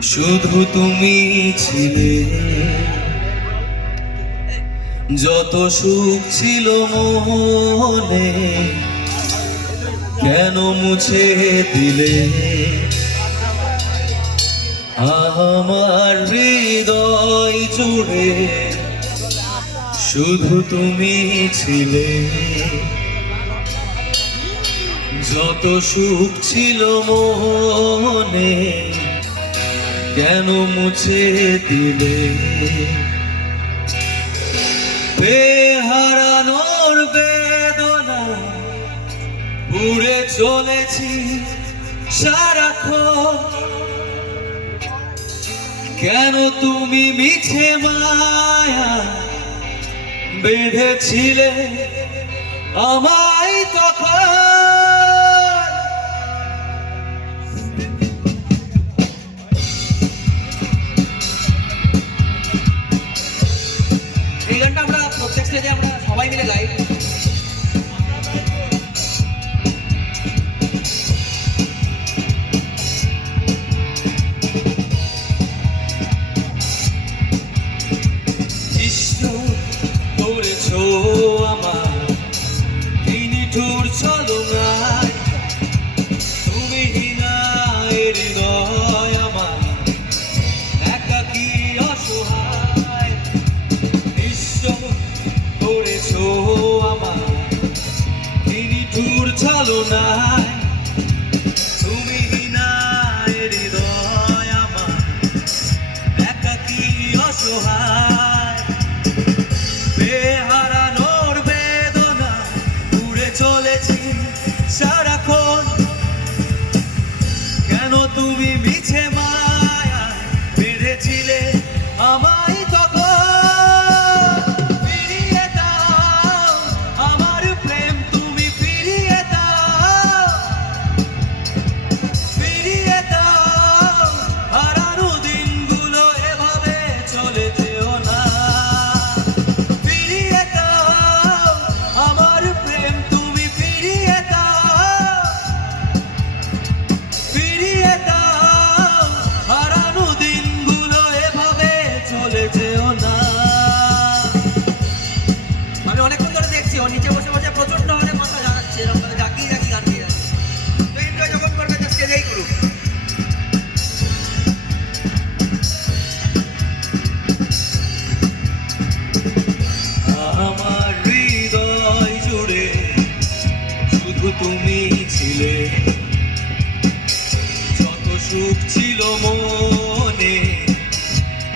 শুধু তুমি ছিলে, যত সুখ ছিল মনে কেন মুছে দিলে আমার হৃদয় জুড়ে। শুধু তুমি ছিলে, যত সুখ ছিল মনে কেন মুছে দিলে। হারানোর বেদনা উড়ে চলেছি সারাক্ষণ, কেন তুমি মিছে মায়া বেঁধেছিলে আমায় তখন। এই গানটা আমরা প্রত্যেক স্টেজে আমরা সবাই মিলে গাই। করেছো আমার নিঠুর ছলনায়, তুমি হীনায় হৃদয় আমার একাকী অসহায়। নিঃস্ব করেছো আমার নিঠুর ছলনায়, তুমি হীনায় হৃদয় আমার একাকী অসহায়। হারানোর বেদনা উড়ে চলেছি সারাক্ষণ, কেন তুমি মিছে মায়া বেঁধেছিলে আমায় তখন। ফিরিয়ে দাও আমার প্রেম, তুমি ফিরিয়ে দাও, ফিরিয়ে দাও। হারানো দিনগুলো এভাবে চলে যেও না। আমি অনেকক্ষণ ধরে দেখছি ও নিচে বসে বসে প্রচন্ড হারে মাথা জানাচ্ছে, এরকম ভাবে জাকিয়ে জাকিয়ে গান দিয়ে যাচ্ছে। তো এনজয় যখন করবে তো স্টেজেই করুক। আমার হৃদয় জুড়ে শুধু তুমি ছিলে, যত সুখ ছিল মনে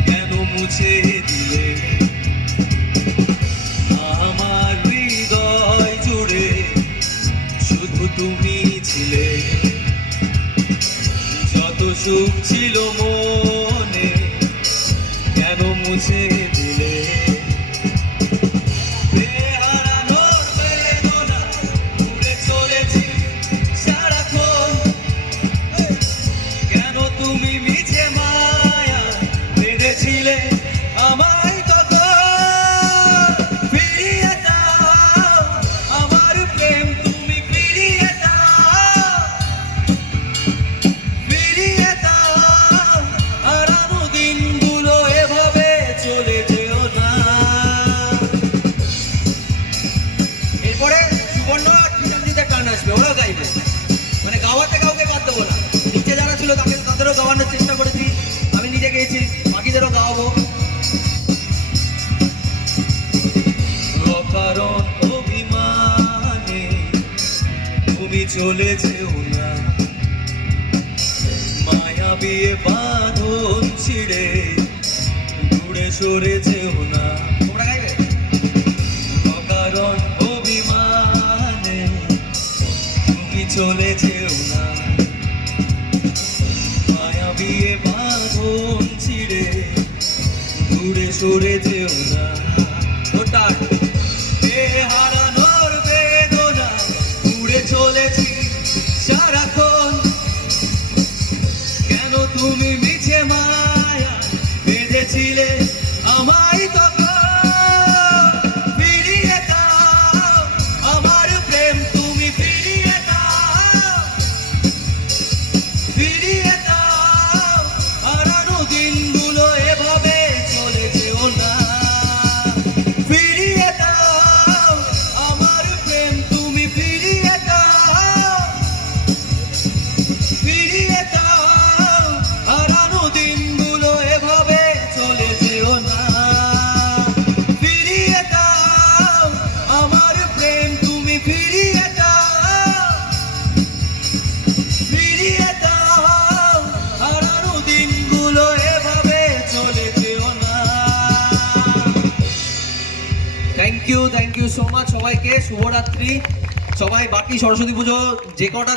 কেন মুছে দিলে। আমার হৃদয় জুড়ে শুধু তুমি ছিলে, যত সুখ ছিল মনে কেন মুছে দিলে। হারানোর বেদনা উড়ে চলেছি সারাক্ষণ, কেন তুমি মিছে মায়া বেঁধেছিলে আমায় তখন। ফিরিয়ে দাও আমার প্রেম, তুমি ফিরিয়ে দাও, ফিরিয়ে দাও। হারানো দিনগুলো এভাবে চলে যেও না। এরপরে সুবর্ণ আর কৃষাণজিতের টান আসবে, ওরাও গাইবে। মানে গাওয়াতে কাউকে বাদ দেবো না। নিচে যারা ছিল তাদেরও গাওয়ানোর চেষ্টা করেছি, আমি নিজে গেয়েছি, বাকিদেরও গাওয়াবো। অকারণ অভিমানে তুমি চলে যেও না, মায়া বিয়ে বাঁধন ছিড়ে দূরে সরে যেও না। তোমরা গাইবে। অকারণ অভিমানে তুমি চলে যেও না, মায়া বিয়ে বাঁধন ছিড়ে দূরে সরে যেও না। ওটার হারানোর বেদনা উড়ে চলেছি সারাক্ষণ, কেন তুমি মিছে মায়া বেঁধেছিলে আমায় তখন। ফিরিয়ে দাও আমার প্রেম, তুমি ফিরিয়ে দাও, ফিরিয়ে দাও। ইউ সো মাচ সবাইকে। শুভরাত্রি। সবাই বাকি সরস্বতী পুজো যে কটা